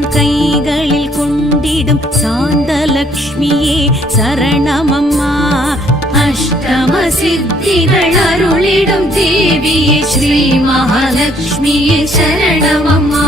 சூலம் கைகளில் கொண்டிடும் சாந்தலக்ஷ்மியே சரணமம்மா. அஷ்டம சித்திகள் அருளிடும் தேவியே ஸ்ரீ மகாலட்சுமியே சரணமம்மா.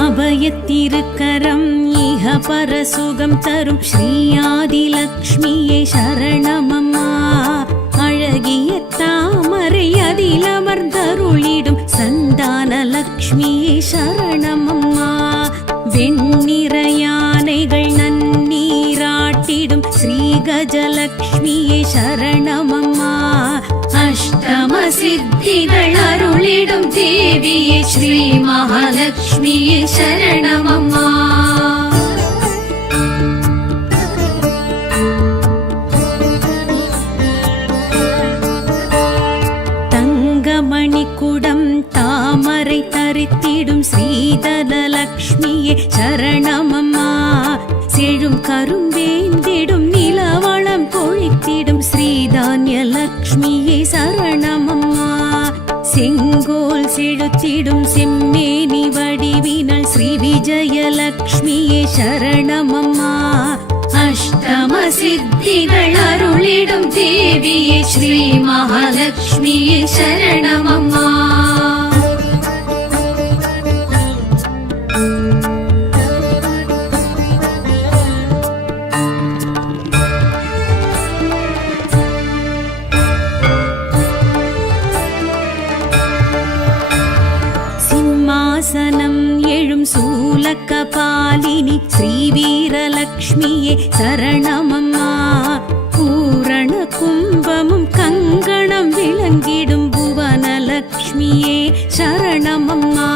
அபயத்திருக்கரம் இஹ பரசுகம் தரும் ஸ்ரீ ஆதிலக்ஷ்மியே சரணமம்மா. அழகிய தாமரை அதில் அமர்ந்தருளிடும் சந்தான லக்ஷ்மியே சரணமம்மா. வெண்ணிற யானைகள் நன்னீராட்டிடும் ஸ்ரீ கஜலக்ஷ்மியே சரணமம்மா. அஷ்டம சித்திகள் அருளிடும் தேவியே ஸ்ரீ மகாலட்சுமியே சரணமம்மா. தங்கமணி குடம் தாமரை தரித்திடும் ஸ்ரீதலலக்ஷ்மியே சரணமம்மா. செழும் கரும்பேந்திடும் நிலவளம் பொழித்திடும் ஸ்ரீதான்ய லக்ஷ்மியே சரணமம்மா. செங்கோல் செழுத்திடும் செம்மேனி வடிவினல் ஸ்ரீ விஜயலக்ஷ்மியே சரணமம்மா. அஷ்டம சித்திகள் அருளிடும் தேவியே ஸ்ரீ மகாலட்சுமியே சரணமம்மா. சிம்மாசனம் எழும் சூலக்கபாலினி ஸ்ரீ வீரலக்ஷ்மியே சரணமம்மா. பூரண கும்பமும் கங்கணம் விளங்கிடும் புவனலக்ஷ்மியே சரணமம்மா.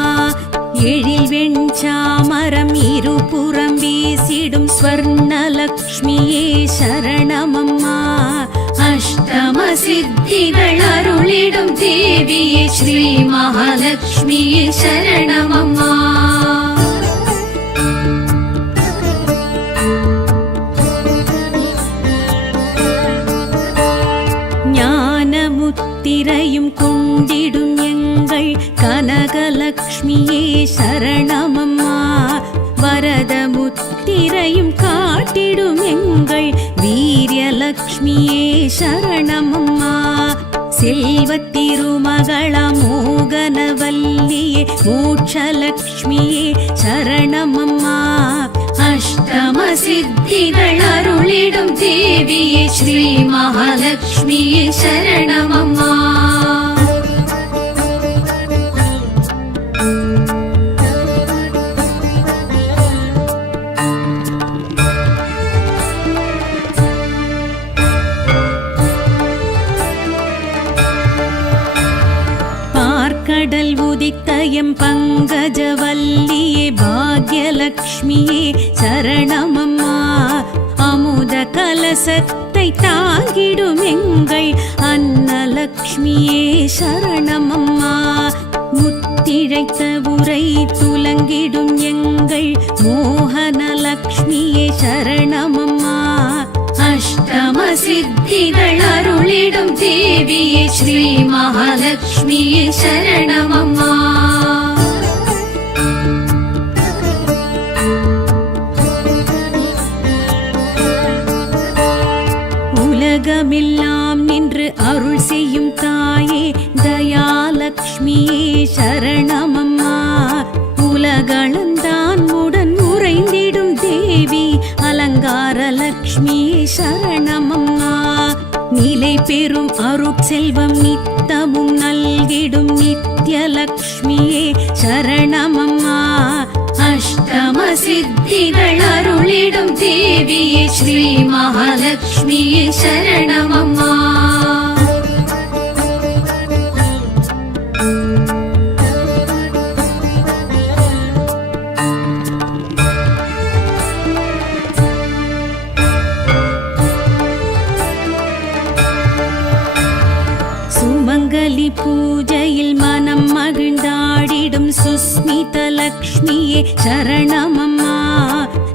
எழில் வெண்சாமரம் இருபுறம் வீசிடும் ஸ்வர்ணலக்ஷ்மியே சரணமம்மா. அஷ்டம சித்திகள் அருளிடும் தேவியே ஸ்ரீ மகாலட்சுமியே சரணமம்மா. ஞானமுத்திரையும் கொண்டிடும் எங்கள் கனகலக்ஷ்மியே சரணமம்மா. வரதமுத்திரையும் காட்டிடும் எங்கள் வீரியலக்ஷ்மியே சரணமம்மா. செல்வத்திருமகள மோகனவல்லியே மோட்சலக்ஷ்மியே சரணமம்மா. அஷ்டம சித்திகள் அருளிடும் தேவியே ஸ்ரீ மகாலட்சுமியே சரணமம்மா. கடல் உதித்தயம் பங்கஜவல்லியே பாக்யலக்ஷ்மியே சரணமம்மா. அமுத கலசத்தை தாங்கிடும் எங்கள் அன்னலக்ஷ்மியே சரணமம்மா. முத்திழைத்த உரை துலங்கிடும் எங்கள் மோகனலக்ஷ்மியே சரணமம்மா. அஷ்டம சித்திகள் அருளிடும் தேவியே ஸ்ரீ மகாலட்சுமியே சரணமம்மா. உலகமெல்லாம் நின்று அருள் செய்யும் தாயே தயாலக்ஷ்மியே சரணமம்மா. உலகளந்தான் உடன் உறைந்திடும் தேவி அலங்காரலக்ஷ்மியே சரணமம்மா. நிலை பெறும் அருட்செல்வம் நித்தமும் நல்கிடும் நித்யலக்ஷ்மியே சரணமம்மா. அஷ்டம சித்திகள் அருளிடும் தேவியே ஸ்ரீ மகாலட்சுமியே சரணமம்மா. பூஜையில் மனம் மகிழ்ந்தாடிடும் சுஸ்மித லக்ஷ்மி லக்ஷ்மியே சரணமம்மா.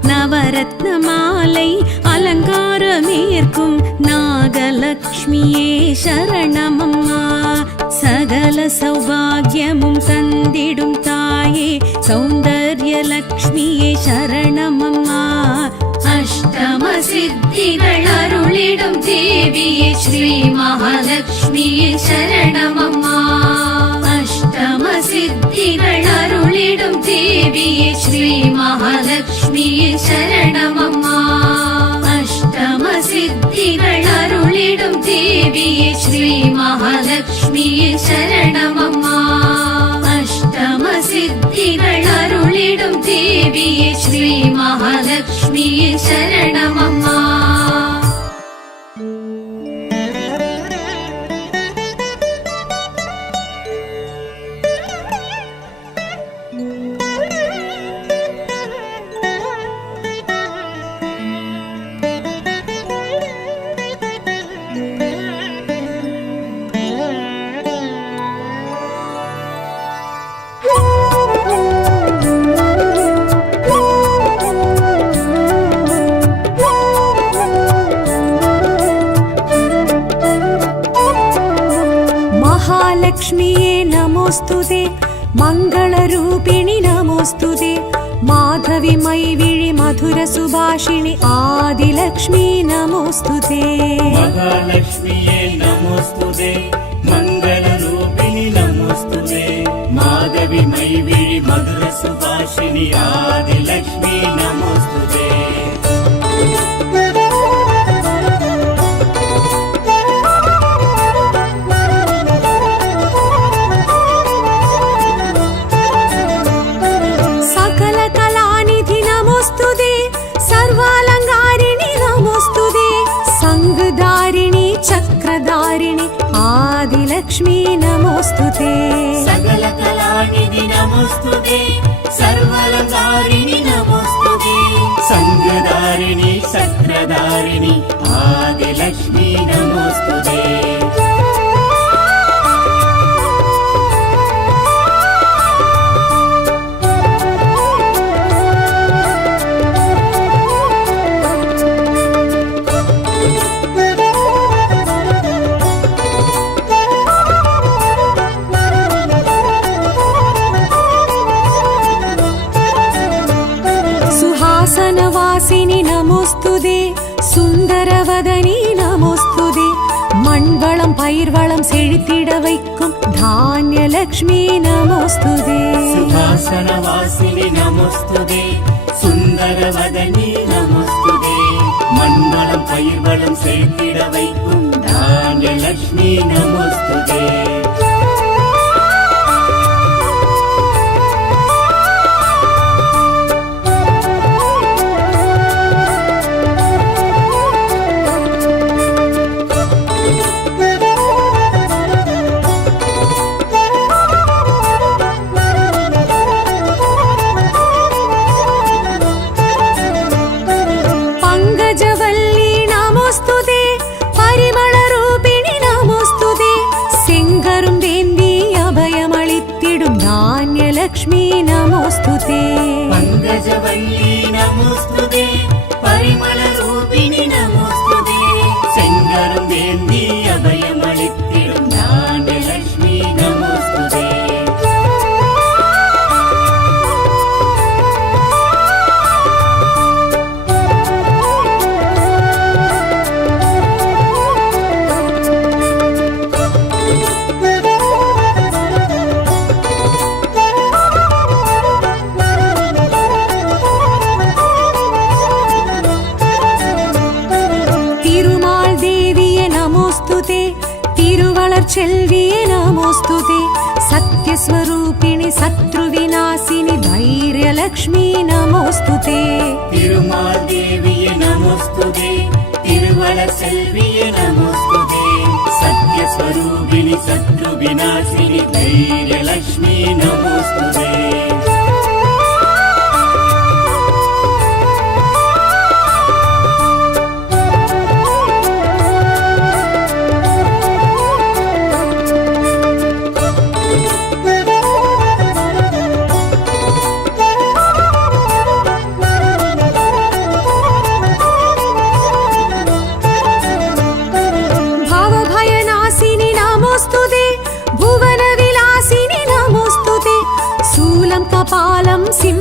நவரத்ன மாலை அலங்காரமேற்கும் நாகலக்ஷ்மியே சரணமம்மா. சகல சௌபாகியமும் தந்திடும் தாயே சௌந்தர்ய லக்ஷ்மியே சரணமம்மா. அஷ்டம சித்திகள் அருளிடும் தேவியே ஸ்ரீ மகாலட்சுமியே சரணமம்மா. அஷ்டம சித்திகள் அருளிடும் தேவியே ஸ்ரீ மகாலட்சுமியே சரணமம்மா. அஷ்டம சித்திகள் அருளிடும் தேவியே ஸ்ரீ மகாலட்சுமியே சரணமம்மா. அஷ்டம சித்திகள் அருளிடும் தேவியே ஸ்ரீ மகாலட்சுமியே சரணமம்மா. महालक्ष्मीये नमोस्तुते, मङ्गलरूपिणि नमोस्तुते, माधवी मैविळि मधुर सुभाषिणि आदिलक्ष्मी नमोस्तुते. महालक्ष्मीये नमोस्तुते, मङ्गलरूपिणि नमोस्तुते, माधवी मैविळि मधुर सुभाषिणि आदिलक्ष्मी नमोस्तुते. चक्रधारिणि आदिलक्ष्मी नमोस्तुते. सकल कलानिधि नमोस्तुते, सर्वालंकारिणि नमोस्तुते, संगधारिणि चक्रधारिणि आदिलक्ष्मी नमोस्तुते. सुहासनवासिनि नमोस्तुते, सुन्दरवदनी नमोस्तुते, मण्वलं पयिर्वलं सेळित्तिड वैक्कुम धान्यलक्ष्मी नमोस्तुते. सुहासनवासिनि नमोस्तुते, सुन्दरवदनी नमोस्तुते, मण्वलं पयिर्वलं सेळित्तिड वैक्कुम धान्यलक्ष्मी नमोस्तुते. लक्ष्मी नमोस्तुते. पंकजवल्ली नमोस्तुते, परिमलरूपिणि नमोस्तुते, सेंगरुं वेन्दी अभयमळित्तिडुं धान्यलक्ष्मी नमोस्तुते. செல்வியே நமோஸ்துதே, சத்யஸ்வரூபிணி சத்ருவிநாசினி தைரியலக்ஷ்மி நமோஸ்துதே. திருமால் தேவியே நமோஸ்துதே, திருவளர் செல்வியே நமோஸ்துதே, சத்யஸ்வரூபிணி சத்ருவிநாசினி தைரியலக்ஷ்மி நமோஸ்துதே.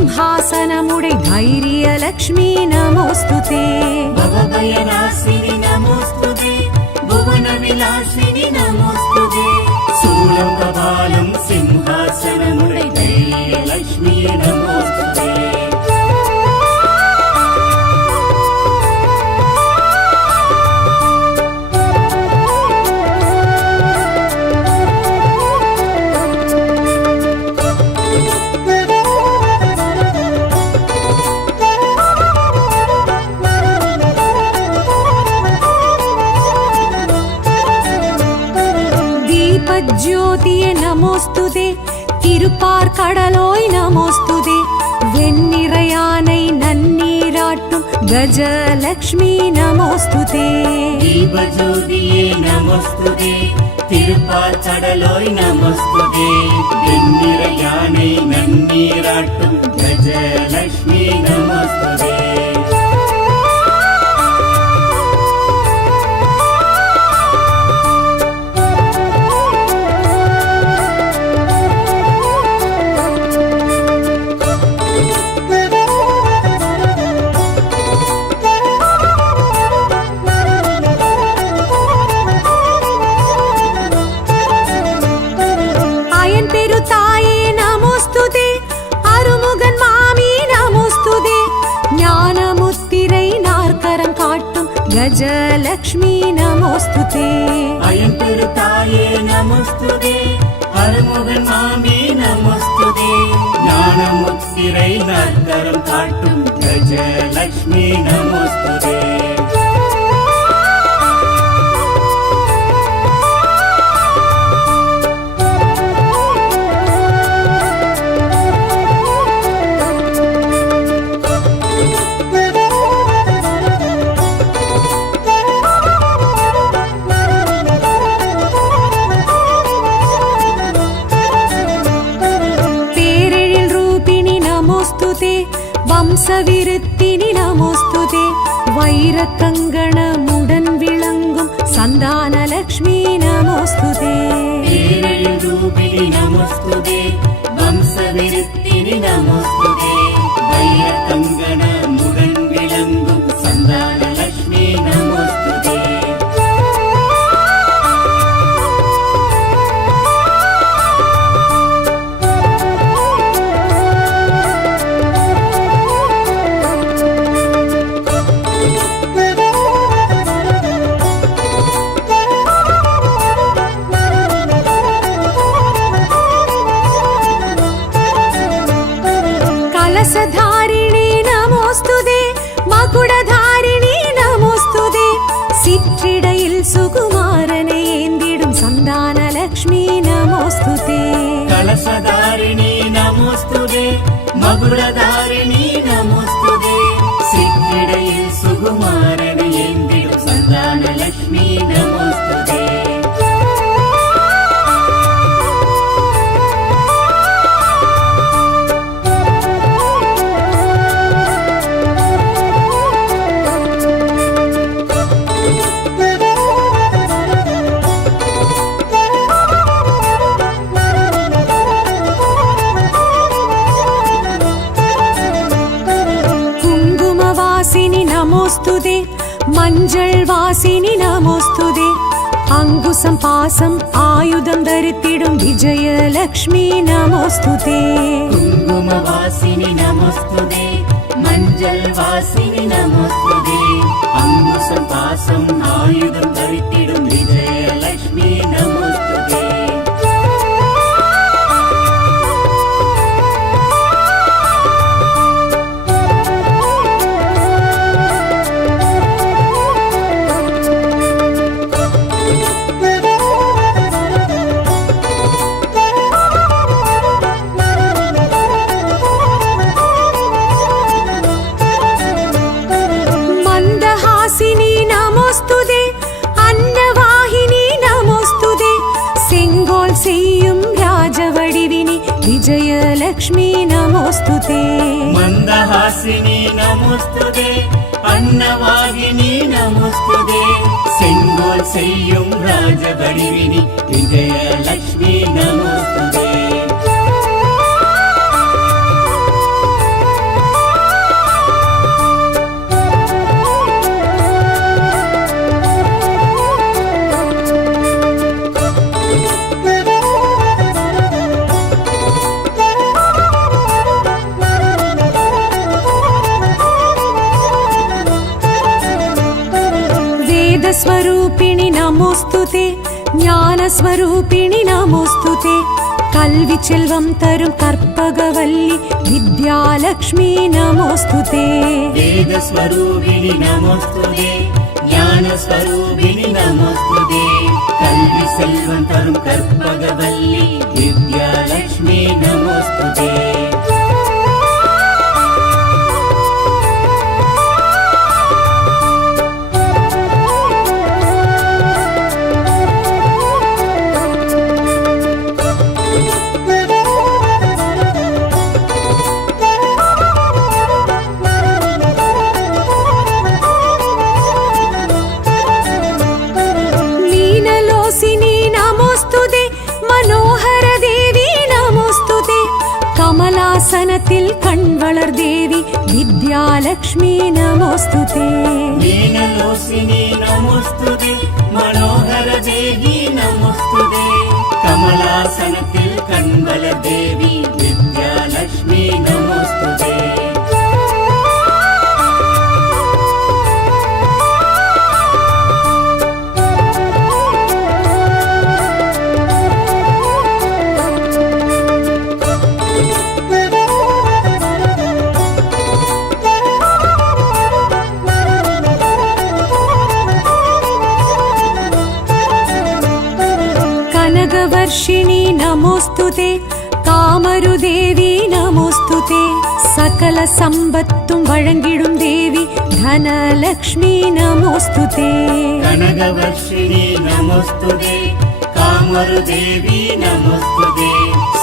सिंहासनमुडै धैर्यलक्ष्मी नमोऽस्तुते भवभयनाशिनि नमोऽस्तुते भुवनविलासिनि नमोऽस्तुते शूलकपालं सिंहासनमुडै धैर्यलक्ष्मी नमोऽस्तुते ज्योतिये नमोस्तुते तिरुपार्कடலோய் நமோஸ்துதே வெண்ணிறையானை நன்னீராட்டும் கஜலக்ஷ்மி நமோஸ்துதே தீபஜோதியே நமோஸ்துதே திருப்பார்க்கடலோய் நமோஸ்துதே வெண்ணிறையானை நன்னீராட்டும் கஜலக்ஷ்மி நமோஸ்துதே गजलक्ष्मी नमोस्तुते अयं तिरुताये नमोस्तुते अरुमुगन मामी नमोस्तुते ज्ञानमुत्तिरै नर्करं काट्टुं गजलक्ष्मी नमोस्तुते வம்சவிருத்தினி நமோஸ்துதே வைரக்கங்கணமுடன் விளங்கும் சந்தானலக்ஷ்மி நமோஸ்துதே ரூபிணி நமோஸ்துதே வம்சவிருத்தினி நமோஸ்துதே வைரக்கங்கணமுடன் விளங்கும் சந்தானலக்ஷ்மி நமோஸ்துதே கலசதாரிணி நமோஸ்துதே மகுடதாரிணி நமோஸ்துதே சிற்றிடையில் சுகுமாரனை ஏந்திடும் சந்தானலக்ஷ்மி நமோஸ்துதே கலசதாரிணி நமோஸ்துதே மகுடதாரிணி நமோஸ்துதே சிற்றிடையில் சுகுமாரனை ஏந்திடும் சந்தானலக்ஷ்மி நமோஸ்துதே நமோஸ்துதே மஞ்சள் வாசினி நமோஸ்துதே அங்குசம் பாசம் ஆயுதம் தரித்திடும் விஜயலக்ஷ்மி நமோஸ்துதே குங்கும வாசினி நமோஸ்துதே மஞ்சள் வாசினி நமோஸ்துதே அங்குசம் பாசம் ஆயுதம் தரித்திடும் விஜயலக்ஷ்மி நமோஸ்துதே विजयलक्ष्मी नमोस्तुते मंदहासिनी नमोस्तुते अन्नवाहिनी नमोस्तुते செங்கோல் செய்யும் ராஜவடிவினி விஜயலக்ஷ்மி நமோஸ்துதே வேதஸ்வரூபிணி நமோஸ்துதே ஞானஸ்வரூபிணி நமோஸ்துதே கல்வி செல்வம் தரும் கற்பகவல்லி வித்யாலக்ஷ்மி நமோஸ்துதே வேதஸ்வரூபிணி நமோஸ்துதே ஞானஸ்வரூபிணி நமோஸ்துதே கல்வி செல்வம் தரும் கற்பகவல்லி வித்யாலக்ஷ்மி நமோஸ்துதே கமலாசனத்தில் கண் வளர் தேவி வித்யாலக்ஷ்மி நமோஸ்துதே लीनलोसिनी नमोस्तुते मनोहर देवी नमोस्तुते कमलासनத்தில் கண்வள தேவி வித்யாலக்ஷ்மி நமோஸ்துதே கனகவர்ஷிணி நமோஸ்துதே காமருதேவி நமோஸ்துதே சகல சம்பத்தும் வழங்கிடும் தேவி தனலக்ஷ்மி நமோஸ்துதே கனகவர்ஷிணி நமோஸ்துதே காமருதேவி நமோஸ்துதே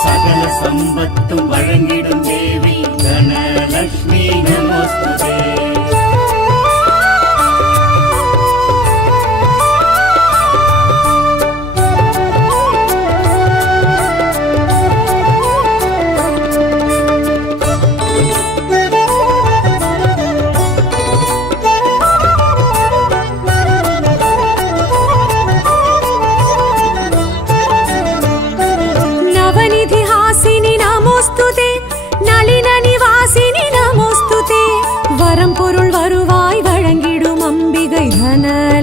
சகல சம்பத்தும் வழங்கிடும் தேவி தனலக்ஷ்மி நமோஸ்துதே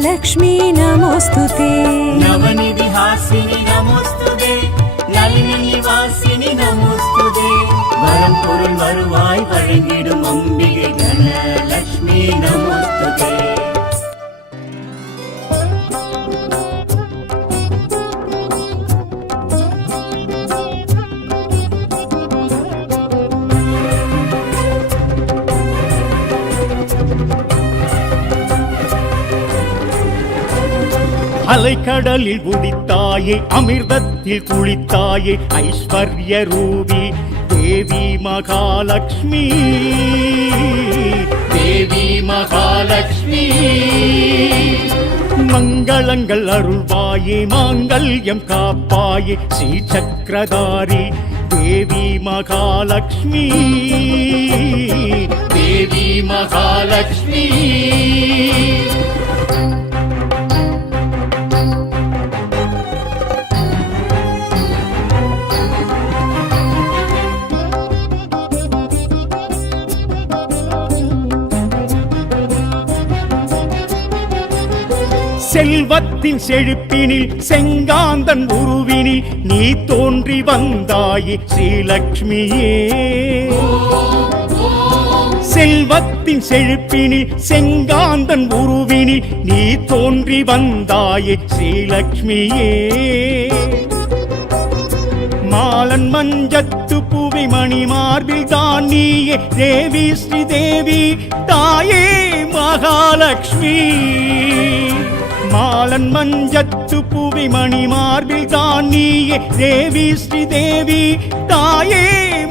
லக்ஷ்மி நமோஸ்துதே நவநிதி ஹாசினி நமோஸ்துதே நளினி நிவாசினி நமோஸ்துதே வரம் பொருள் வருவாய் வழங்கிடும் அம்பிகை தனலக்ஷ்மி நமோஸ்துதே அலைக்கடலில் உதித்தாயே அமிர்தத்தில் குளித்தாயே ஐஸ்வர்ய ரூபி தேவி மகாலட்சுமி தேவி மகாலட்சுமி மங்களங்கள் அருள்வாயே மாங்கல்யம் காப்பாயே ஸ்ரீ சக்கரதாரி தேவி மகாலட்சுமி தேவி மகாலட்சுமி செல்வத்தின் செழிப்பினில் செங்காந்தன் உருவினில் நீ தோன்றி வந்தாயே ஸ்ரீலக்ஷ்மியே செல்வத்தின் செழிப்பினில் செங்காந்தன் உருவினில் நீ தோன்றி வந்தாயே ஸ்ரீலக்ஷ்மியே மாலன் மஞ்சத்து புவி மணி மார்பில் தான் நீயே தேவி ஸ்ரீதேவி தாயே மகாலட்சுமி மாலன் மஞ்சத்து புவி மணி மார்பில் தான் நீயே தேவி ஸ்ரீதேவி தாயே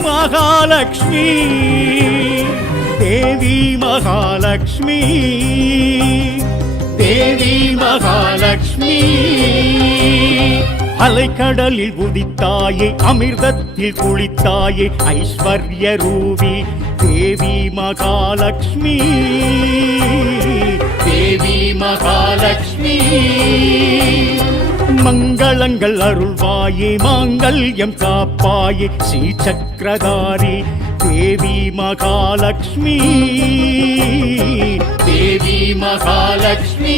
மகாலட்சுமி தேவி மகாலட்சுமி தேவி மகாலட்சுமி அலைக்கடலில் உதித்தாயே அமிர்தத்தில் குளித்தாயே ஐஸ்வர்ய ரூபி தேவி மகாலட்சுமி தேவி மகாலட்சுமி மங்களங்கள் அருள்வாயே மாங்கல்யம் காப்பாயே ஸ்ரீ சக்கரதாரி தேவி மகாலட்சுமி தேவி மகாலட்சுமி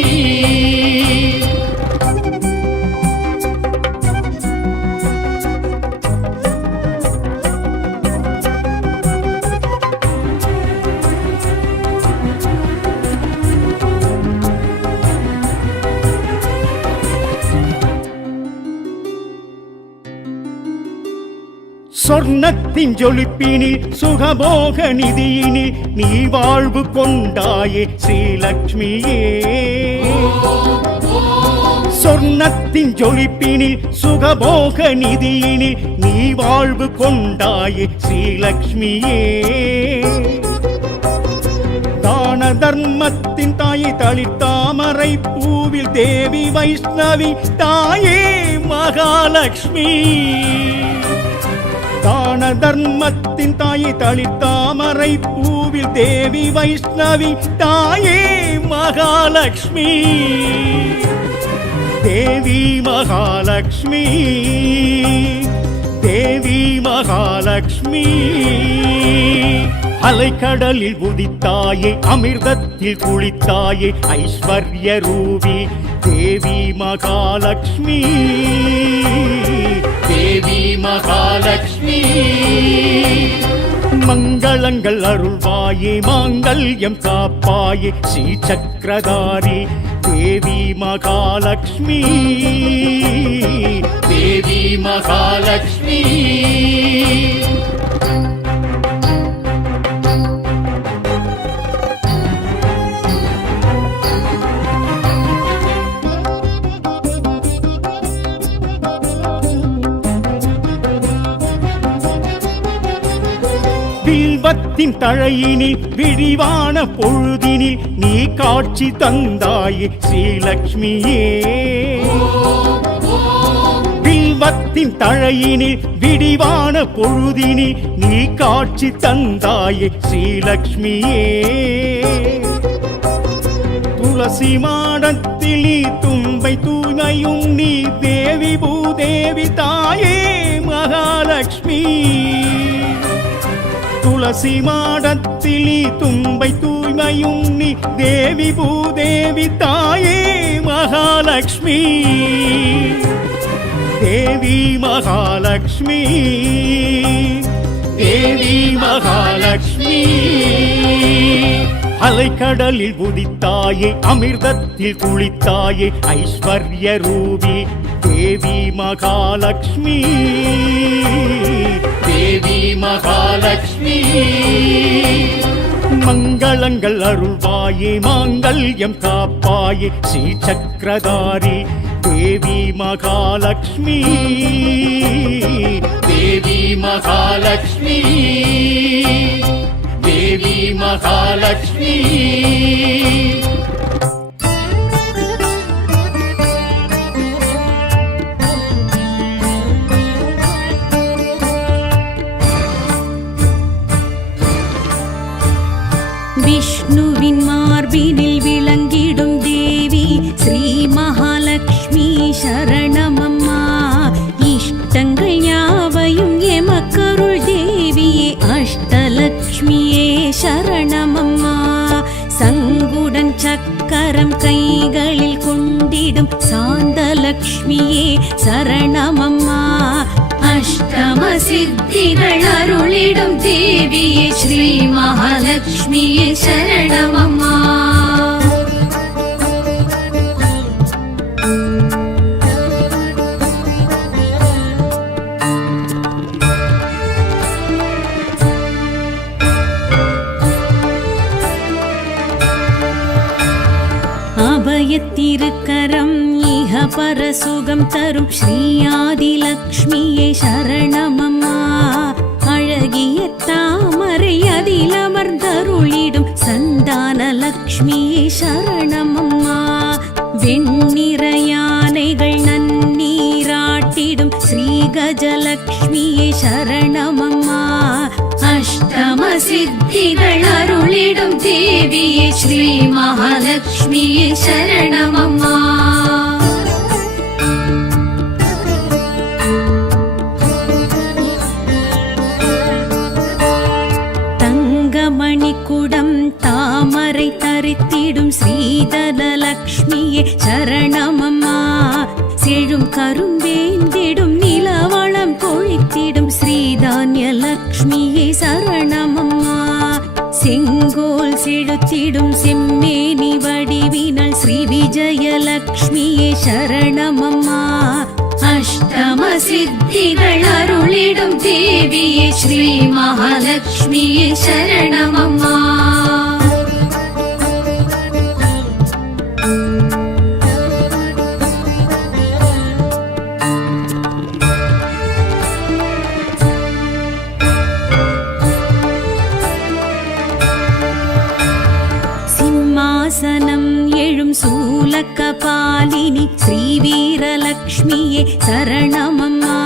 சொர்ணத்தின் ஜொலிப்பினில் சுகபோக நிதியினில் நீ வாழ்வு கொண்டாயே ஸ்ரீலக்ஷ்மியே சொர்ணத்தின் ஜொலிப்பினில் சுகபோக நிதியினில் நீ வாழ்வு கொண்டாயே ஸ்ரீலக்ஷ்மியே தான தர்மத்தின் தாயை தளித்தாமரை பூவில் தேவி வைஷ்ணவி தாயே மகாலட்சுமி தான தர்மத்தின் தாயை தளித்தாமரை பூவில் தேவி வைஷ்ணவி தாயே மகாலட்சுமி தேவி மகாலட்சுமி தேவி மகாலட்சுமி அலைக்கடலில் உதித்தாயே அமிர்தத்தில் குளித்தாயே ஐஸ்வர்ய ரூபி தேவி மகாலட்சுமி தேவி மகாலட்சுமி மங்களங்கள் அருள்வாயே மாங்கல்யம் காப்பாயே ஸ்ரீ சக்கரதாரி தேவி மகாலட்சுமி தேவி மகாலட்சுமி வில்வத்தின் தழையினில் விரிவான பொழுதினில் நீ காட்சி தந்தாயே ஸ்ரீலக்ஷ்மியே வில்வத்தின் தழையினில் விரிவான பொழுதினில் நீ காட்சி தந்தாயே ஸ்ரீலக்ஷ்மியே துளசி மாடத்தில் நீ தும்பை தூய்மையும் நீ தேவி பூதேவி தாயே மகாலட்சுமி துளசி மாடத்தில் நீ தும்பை தூய்மையும் நீ தேவி பூதேவி தாயே மகாலட்சுமி தேவி மகாலட்சுமி தேவி மகாலட்சுமி அலைக்கடலில் உதித்தாயே அமிர்தத்தில் குளித்தாயே ஐஸ்வர்ய ரூபி தேவி மகாலட்சுமி தேவி மகாலட்சுமி மங்களங்கள் அருள்வாயே மாங்கல்யம் காப்பாயே ஸ்ரீ சக்கரதாரி தேவி மகாலட்சுமி தேவி மகாலட்சுமி தேவி மகாலட்சுமி விஷ்ணுவின் மார்பினில் விளங்கிடும் தேவி ஸ்ரீ மகாலட்சுமி சரணமம்மா இஷ்டங்கள் யாவையும் எமக்கருள் தேவியே அஷ்டலக்ஷ்மியே சரணமம்மா சங்குடன் சக்கரம் கைகளில் கொண்டிடும் சாந்தலக்ஷ்மியே சரணமம்மா அஷ்டம சித்திகள் அருளிடும் தேவியே ஸ்ரீ மகாலட்சுமியே சரணமம்மா அபயத்திருக்கரம் இஹ பரசுகம் தரும் ஸ்ரீ ஆதிலக்ஷ்மியே சரணமம்மா அழகிய தாமரை அதில் அமர்ந்தருளிடும் சந்தான லக்ஷ்மியே சரணமம்மா வெண்ணிற யானைகள் நன்னீராட்டிடும் ஸ்ரீ கஜலக்ஷ்மியே சரணமம்மா அஷ்டம சித்திகள் அருளிடும் தேவியே ஸ்ரீ மகாலட்சுமியே சரணமம்மா தங்கமணி குடம் தாமரை தரித்திடும் செங்கோல் செழுத்திடும் செம்மேனி வடிவினள் ஸ்ரீ விஜயலக்ஷ்மியே சரணமம்மா அஷ்டம சித்திகள் அருளிடும் தேவியே ஸ்ரீ மகாலட்சுமியே சரணமம்மா சிம்மாசனம் எழும் சூலக்கபாலினி ஸ்ரீ வீரலக்ஷ்மியே சரணமம்மா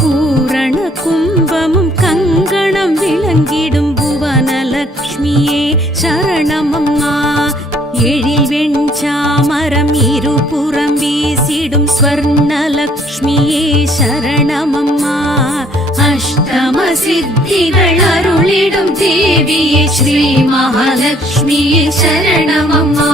பூரண கும்பமும் கங்கணம் விளங்கிடும் புவனலக்ஷ்மியே சரணமம்மா எழில் வெண்சாமரம் இருபுறம் வீசிடும் ஸ்வர்ணலக்ஷ்மியே சரணமம்மா அஷ்டம சித்திகள் அருளிடும் தேவியே ஸ்ரீ மகாலட்சுமியே சரணமம்மா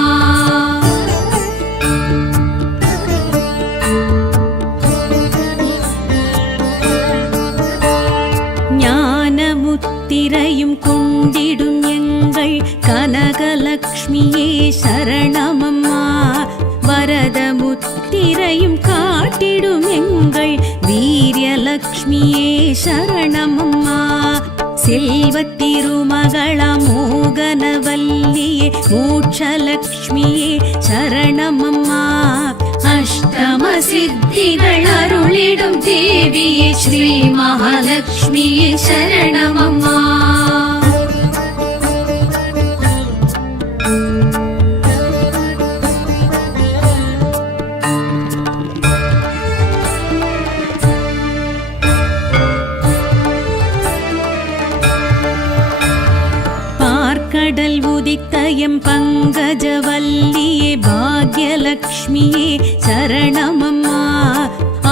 ஞானமுத்திரையும் கொண்டிடும் எங்கள் கனகலக்ஷ்மியே சரணமம்மா வரதமுத்திரையும் காட்டிடும் எங்கள் வீரியலக்ஷ்மியே சரணமம்மா செல்வத்திருமகளா மோகனவல்லியே மோட்சலக்ஷ்மியே சரணமம்மா அஷ்டம சித்திகள் அருளிடும் தேவியே ஸ்ரீ மகாலட்சுமியே சரணமம்மா கடல் உதித்தயம் பங்கஜவல்லியே பாக்யலக்ஷ்மியே சரணமம்மா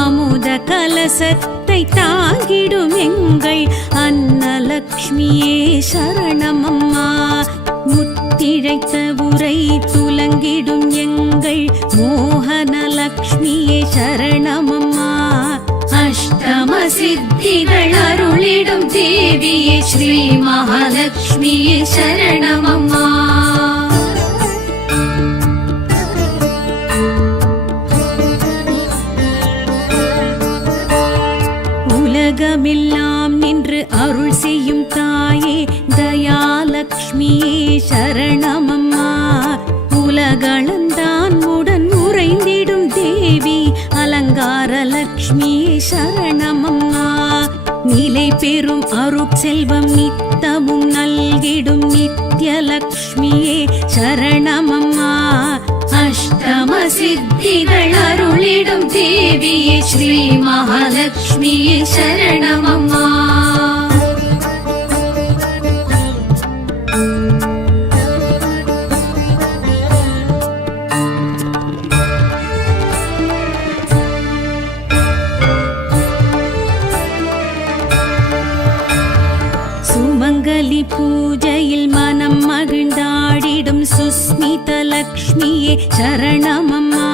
அமுத கலசத்தை தாங்கிடும் எங்கள் அன்னலக்ஷ்மியே சரணமம்மா முத்திழைத்த உரை துலங்கிடும் எங்கள் மோகனலக்ஷ்மியே சரணமம்மா அஷ்டம சித்திகள் அருளிடும் தேவியே ஸ்ரீ மகாலட்சுமியே சரணமம்மா உலகமெல்லாம் நின்று அருள் செய்யும் தாயே தயாலக்ஷ்மியே சரணமம்மா உலகளந்தான் உடன் உறைந்திடும் தேவி அலங்காரலக்ஷ்மியே சரணமம்மா நிலை பெறும் அருட்செல்வம் நித்தமும் நல்கிடும் நித்யலக்ஷ்மியே சரணமம்மா அஷ்டம சித்திகள் அருளிடும் தேவியே ஸ்ரீ மகாலட்சுமியே சரணமம்மா சுமங்கலி பூஜையில் மனம் மகிழ்ந்தாடிடும் சுஸ்மித லக்ஷ்மியே சரணமம்மா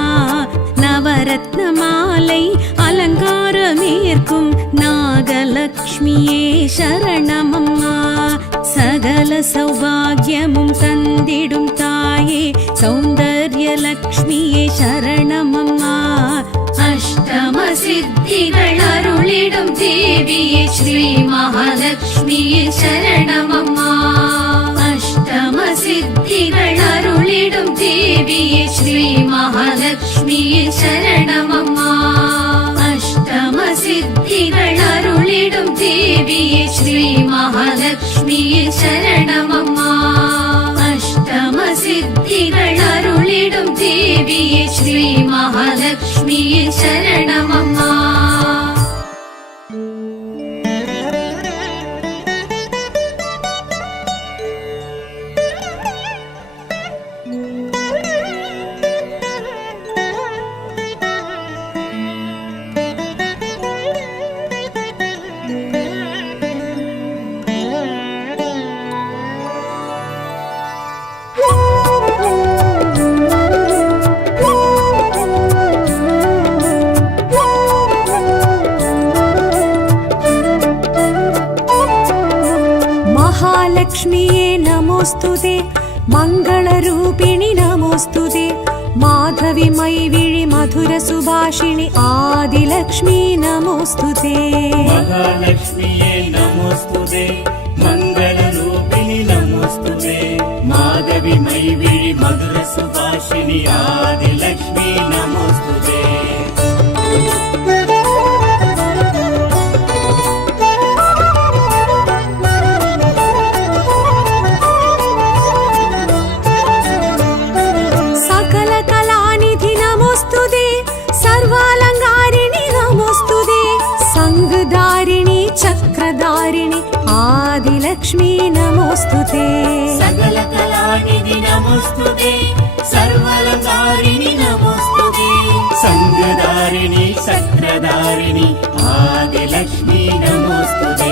நவரத்ன மாலை அலங்காரமேற்கும் நாகலக்ஷ்மியே சரணமம்மா சகல சௌபாகியமும் தந்திடும் தாயே சௌந்தர்யலக்ஷ்மியே சரணமம்மா அஷ்டம சித்திகள் அருளிடும் தேவியே ஸ்ரீ மகாலட்சுமியே சரணமம்மா அஷ்டம சித்திகள் அருளிடும் தேவியே ஸ்ரீ மகாலட்சுமியே சரணமம்மா அஷ்டம சித்திகள் அருளிடும் தேவியே ஸ்ரீ மகாலட்சுமியே சரணமம்மா அஷ்டம சித்திகள் அருளிடும் தேவியே ஸ்ரீ மகாலட்சுமியே சரணமம்மா महालक्ष्म्ये नमोस्तुते मङ्गलरूपिणि नमोस्तुते माधवी मैविळि मधुरसुभाषिणि आदिलक्ष्मी नमोस्तुते महालक्ष्म्ये नमोस्तुते मङ्गलरूपिणि नमोस्तुते माधवी मैविळि मधुरसुभाषिणि आदिलक्ष्मी नमोस्तुते सर्वालङ्कारिणि नमोस्तुते सङ्गधारिणि चक्रधारिणि आदिलक्ष्मी नमोस्तुते सकलकलानिधि नमोस्तुते सर्वालङ्कारिणि नमोस्तुते सङ्गधारिणि चक्रधारिणि आदिलक्ष्मी नमोस्तुते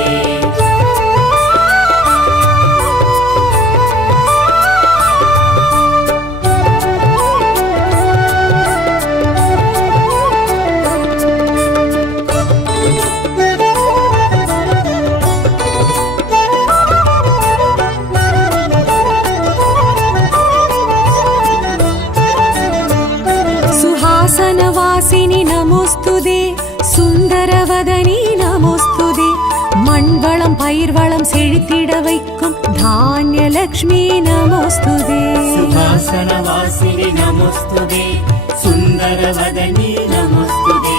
सुहासनवासिनि नमोस्तुते सुन्दरवदनी नमोस्तुते मण्वलं पयिर्वलं सेळित्तिड वैक्कुम धान्यलक्ष्मी नमोस्तुते सुहासनवासिनि नमोस्तुते सुन्दरवदनी नमोस्तुते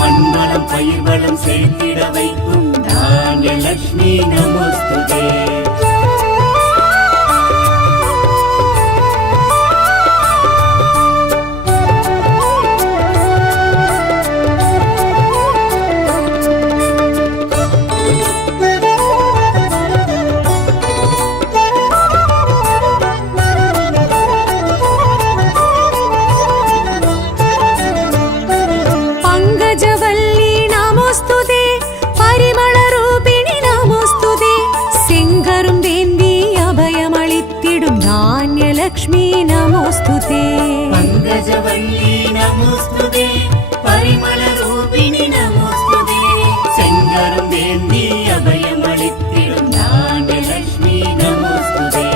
मण्वलं पयिर्वलं सेळित्तिड वैक्कुम धान्यलक्ष्मी नमोस्तुते लक्ष्मी नमोस्तुते पङ्कजवल्ली नमोस्तुते परिमलरूपिणि नमोस्तुते सेङ्गरुमेन्दी अभयमळित्तिडुम धान्यलक्ष्मी नमोस्तुते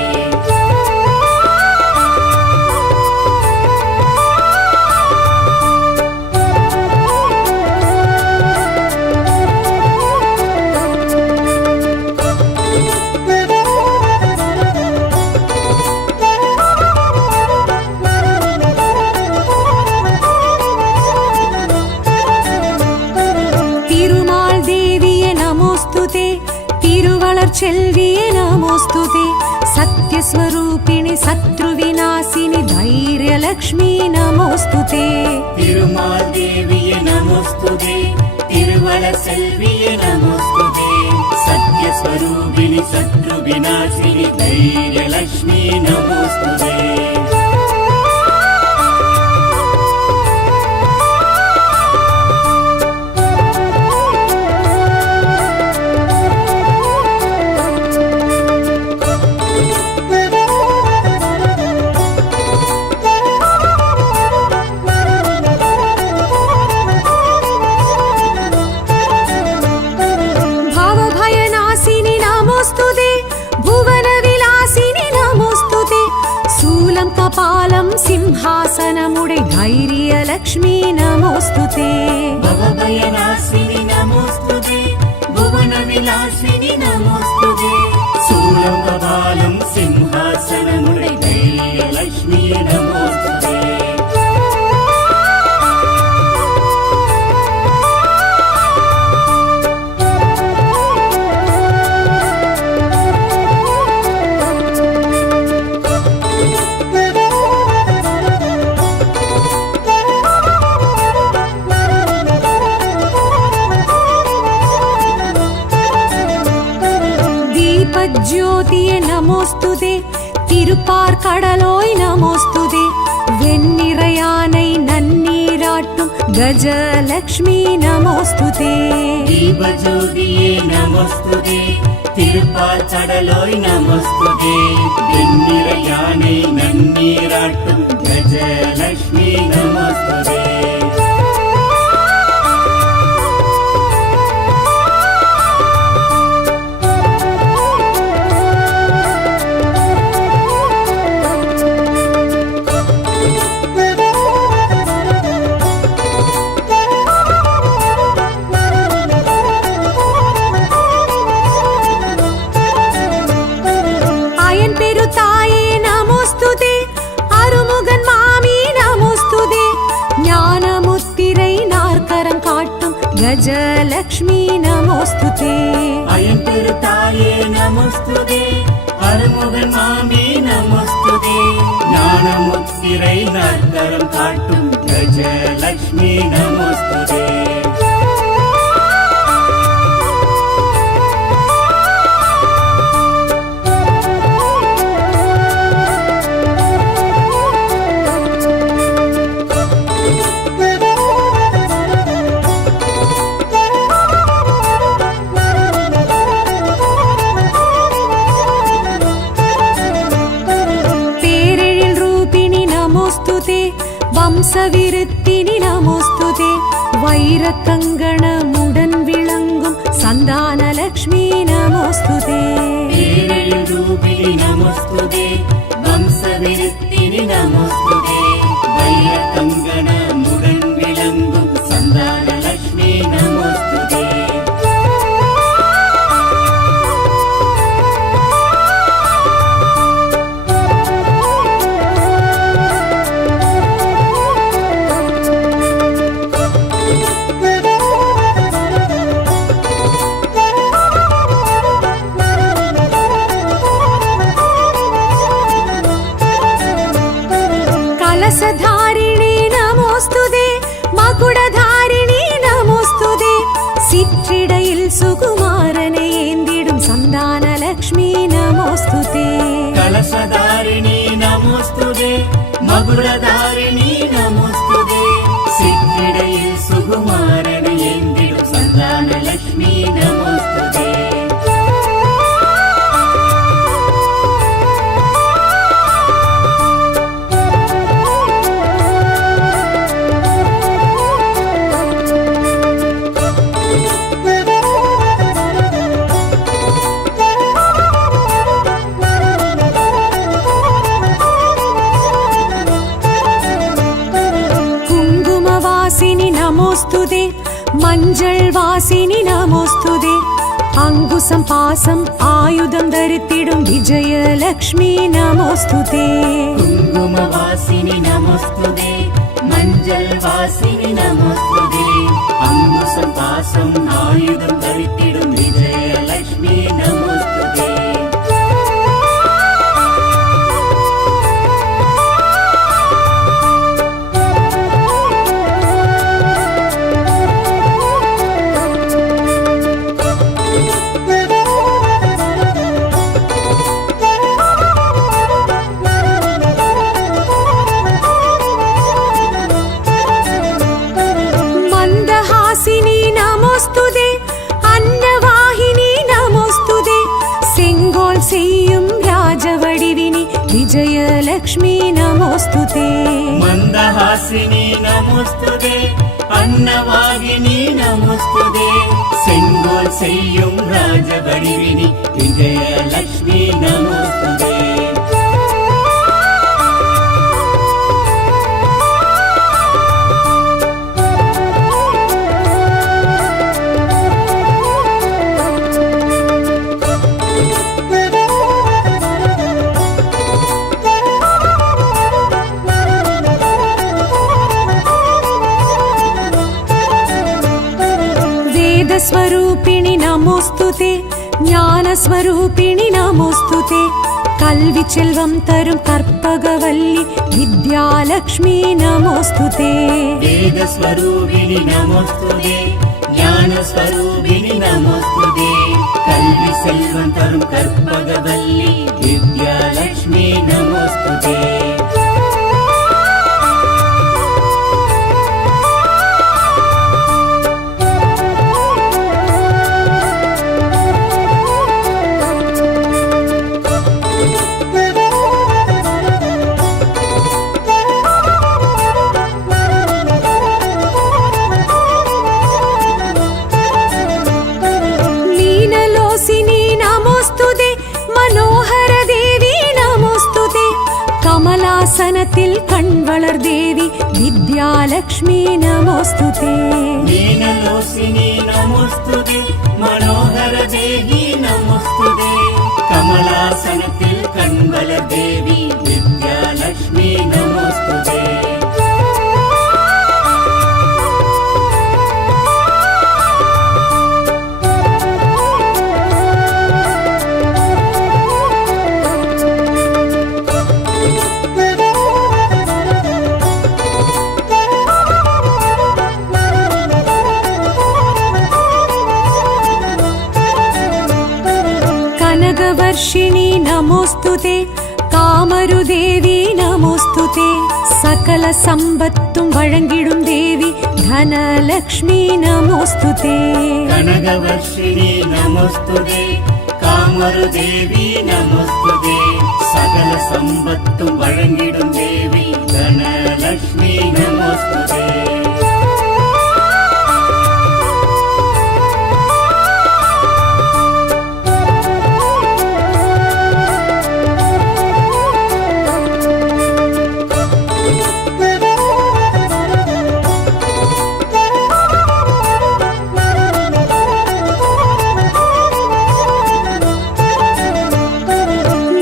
செல்வியே நமோஸ்துதே சத்யஸ்வரூபிணி சத்ருவிநாசினி தைரியலக்ஷ்மி நமோஸ்துதே திருமால் தேவியே நமோஸ்துதே திருவள செல்வியே நமோஸ்துதே சத்யஸ்வரூபிணி சத்ருவிநாசினி தைரியலக்ஷ்மி நமோஸ்துதே कपालं सिंहासनमुडै धैर्यलक्ष्मी नमोस्तुते भवभयनाशिनि नमोस्तुते भुवनविलासिनि नमोस्तुते शूलं कपालं सिंहासनमुडै धैर्यलक्ष्मी नमोस्तुते ज्योतिये नमोस्तुते तिरुपार्कடலோய் நமோஸ்துதே வெண்ணிறையானை நன்னீராட்டும் கஜலக்ஷ்மி நமோஸ்துதே தீபஜோதியே நமோஸ்துதே திருப்பார்க்கடலோய் நமோஸ்துதே வெண்ணிறையானை நன்னீராட்டும் கஜலக்ஷ்மி நமோஸ்துதே गजलक्ष्मी नमोऽस्तुते अयंतिरुताये नमोस्तुते अरुमुगन मामी नमोस्तुते ஞானமுத்திரை நற்கரம் காட்டும் கஜலக்ஷ்மி நமோஸ்துதே வம்சவிருத்தினி நமோஸ்துதே வைரக்கங்கணமுடன் விளங்கும் சந்தானலக்ஷ்மி நமோஸ்துதே பேரழில் ரூபிணி நமோஸ்துதே வம்சவிருத்தினி நமோஸ்துதே வைரக்கங்கணமுடன் விளங்கும் சந்தானலக்ஷ்மி நமோஸ்துதே கலசதாரிணி நமோஸ்துதே மகுடதாரிணி நமோஸ்துதே சிற்றிடையில் சுகுமாரனை ஏந்திடும் சந்தானலக்ஷ்மி நமோஸ்துதே கலசதாரிணி நமோஸ்துதே மகுடதாரிணி நமோஸ்துதே சிற்றிடையில் சுகுமாரனை ஏந்திடும் சந்தானலக்ஷ்மி நமோஸ்துதே நமோஸ்துதே மஞ்சள் வாசினி நமோஸ்துதே அங்குசம் பாசம் ஆயுதம் தரித்திடும் விஜயலக்ஷ்மி நமோஸ்துதே குங்கும வாசினி நமோஸ்துதே மஞ்சள் வாசினி நமோஸ்துதே அங்குசம் பாசம் ஆயுதம் தரித்திடும் விஜயலக்ஷ்மி நமோஸ்துதே செய்யும் ராஜவடிவினி விஜயலக்ஷ்மி நமோஸ்துதே மந்தஹாசினி நமோஸ்துதே அன்னவாகினி நமோஸ்துதே செங்கோல் செய்யும் ராஜவடிவினி விஜயலக்ஷ்மி நமோஸ்துதே ஸ்வரூபிணி நமோஸ்துதே ஞான ஸ்வரூபிணி நமோஸ்துதே கல்வி செல்வம் தரும் கற்பகவல்லி வித்யாலக்ஷ்மி நமோஸ்துதே வேத ஸ்வரூபிணி நமோஸ்துதே ஞான ஸ்வரூபிணி நமோஸ்துதே கல்வி செல்வம் தரும் கற்பகவல்லி வித்யாலக்ஷ்மி நமோஸ்துதே கமலாசனத்தில் கண் வளர் தேவி வித்யாலக்ஷ்மி நமோஸ்துதே மீனலோசினி நமோஸ்துதே மனோகர தேவி நமோஸ்துதே கமலாசனத்தில் கண் வளர் தேவி வித்யாலக்ஷ்மி நமோஸ்துதே கனகவர்ஷிணி நமோஸ்துதே காமருதேவி நமோஸ்துதே சகல சம்பத்தும் வழங்கிடும் தேவி தனலக்ஷ்மி நமோஸ்துதே கனகவர்ஷிணி நமோஸ்துதே காமருதேவி நமோஸ்துதே சகல சம்பத்தும் வழங்கிடும் தேவி தனலக்ஷ்மி நமோஸ்துதே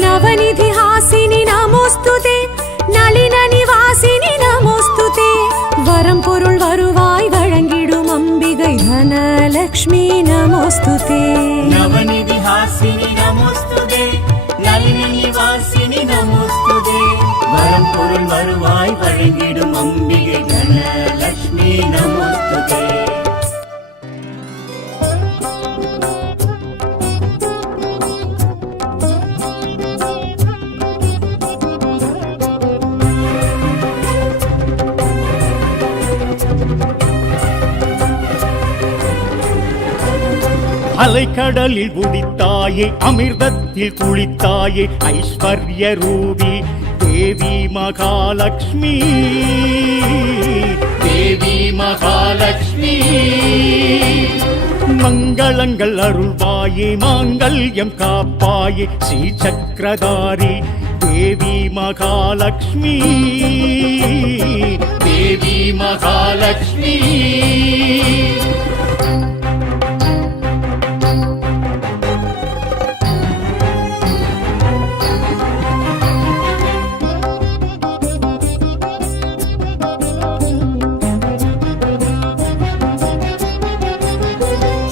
நவநிதிஹாசினி நமோஸ்துதே நளின நிவாசினி நமோஸ்துதே வரம் பொருள் வருவாய் வழங்கிடும் அம்பிகை தனலக்ஷ்மி நமோஸ்துதே நவநிதிஹாசினி நமோஸ்துதே நளின நிவாசினி நமோஸ்துதே வரம் பொருள் வருவாய் வழங்கிடும் அம்பிகை தனலக்ஷ்மி நமோஸ்துதே அலைக்கடலில் உதித்தாயே அமிர்தத்தில் குளித்தாயே ஐஸ்வர்ய ரூபி தேவி மகாலட்சுமி தேவி மகாலட்சுமி மங்களங்கள் அருள்வாயே மாங்கல்யம் காப்பாயே ஸ்ரீ சக்கரதாரி தேவி மகாலட்சுமி தேவி மகாலட்சுமி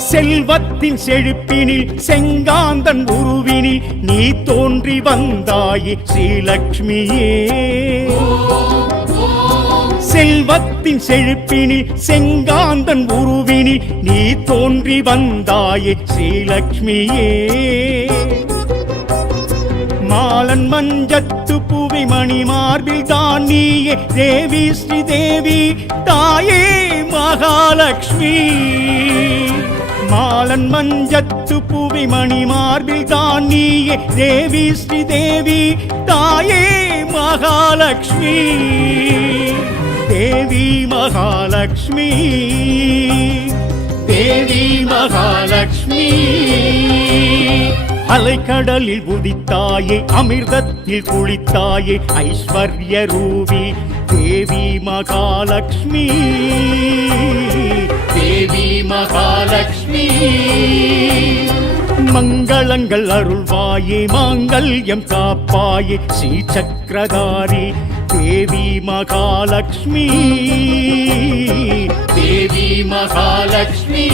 செல்வத்தின் செழிப்பினில் செங்காந்தன் உருவினில் நீ தோன்றி வந்தாயே ஸ்ரீலக்ஷ்மியே செல்வத்தின் செழிப்பினில் செங்காந்தன் உருவினில் நீ தோன்றி வந்தாயே ஸ்ரீலக்ஷ்மியே மாலன் மஞ்சத்து புவி மணி மார்பில் தான் நீயே தேவி ஸ்ரீதேவி தாயே மகாலட்சுமி மாலன் மஞ்சத்து புவி மணி மார்பில் தான் நீயே தேவி ஸ்ரீதேவி தாயே மகாலட்சுமி தேவி மகாலட்சுமி தேவி மகாலட்சுமி அலைக்கடலில் உதித்தாயே அமிர்தத்தில் குளித்தாயே ஐஸ்வர்ய ரூபி தேவி மகாலட்சுமி தேவி மகாலட்சுமி மங்களங்கள் அருள்வாயே மாங்கல்யம் காப்பாயே ஸ்ரீ சக்கரதாரி தேவி மகாலட்சுமி தேவி மகாலட்சுமி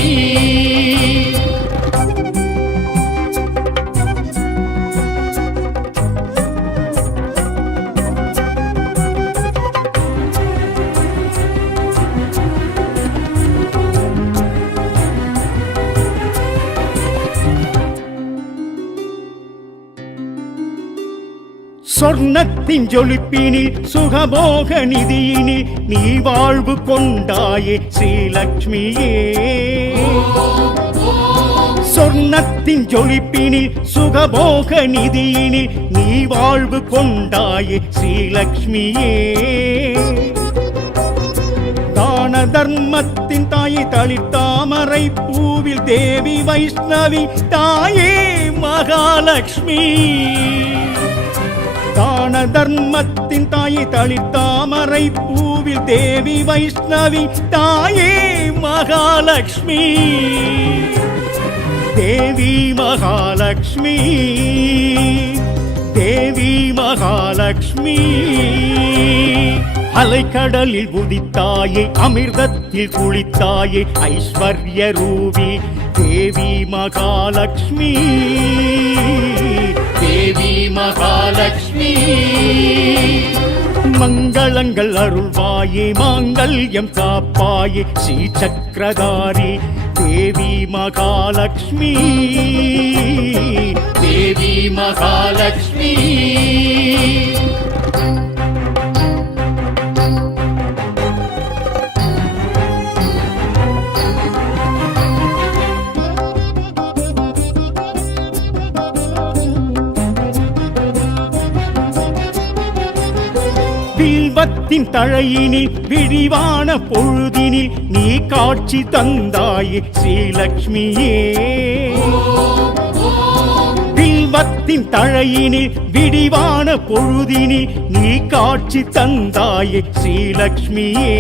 சொர்ணத்தின் ஜொலிப்பினில் சுகபோக நிதியினில் நீ வாழ்வு கொண்டாயே ஸ்ரீலக்ஷ்மியே சொர்ணத்தின் ஜொலிப்பினில் சுகபோக நிதியினில் நீ வாழ்வு கொண்டாயே ஸ்ரீலக்ஷ்மியே தான தர்மத்தின் தாயை தளிர்த்தாமரை பூவில் தேவி வைஷ்ணவி தாயே மகாலட்சுமி தான தர்மத்தின் தாயை தளிர்த்தாமரை பூவில் தேவி வைஷ்ணவி தாயே மகாலட்சுமி தேவி மகாலட்சுமி தேவி மகாலட்சுமி அலைக்கடலில் உதித்தாயே அமிர்தத்தில் குளித்தாயே ஐஸ்வர்ய ரூபி தேவி மகாலட்சுமி தேவி மகாலட்சுமி மங்களங்கள் அருள்வாயே மாங்கல்யம் காப்பாயே ஸ்ரீ சக்கரதாரி தேவி தேவி மகாலட்சுமி தேவி மகாலட்சுமி வில்வத்தின் தழையினில் விரிவான பொழுதினில் நீ காட்சி தந்தாயே ஸ்ரீலக்ஷ்மியே வில்வத்தின் தழையினில் விரிவான பொழுதினில் நீ காட்சி தந்தாயே ஸ்ரீலக்ஷ்மியே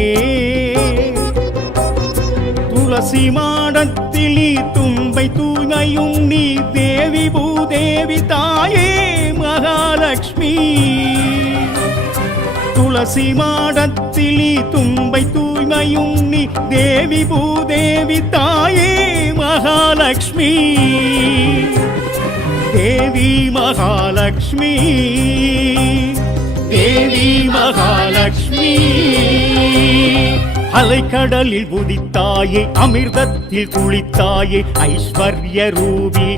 துளசி மாடத்தில் நீ தும்பை தூய்மையும் நீ தேவி பூதேவி தாயே மகாலட்சுமி துளசி மாடத்தில் நீ தும்பை தூய்மையும் நீ தேவி பூதேவி தாயே மகாலட்சுமி தேவி மகாலட்சுமி தேவி மகாலட்சுமி அலைக்கடலில் உதித்தாயே அமிர்தத்தில் குளித்தாயே ஐஸ்வர்ய ரூபி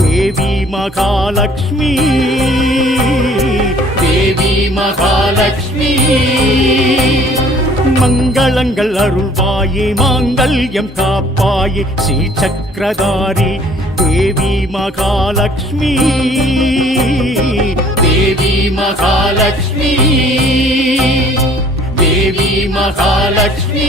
தேவி மகாலட்சுமி தேவி மகாலட்சுமி மங்களங்கள் அருள்வாயே மாங்கல்யம் காப்பாயே ஸ்ரீ சக்கரதாரி தேவி மகாலட்சுமி தேவி மகாலட்சுமி தேவி மகாலட்சுமி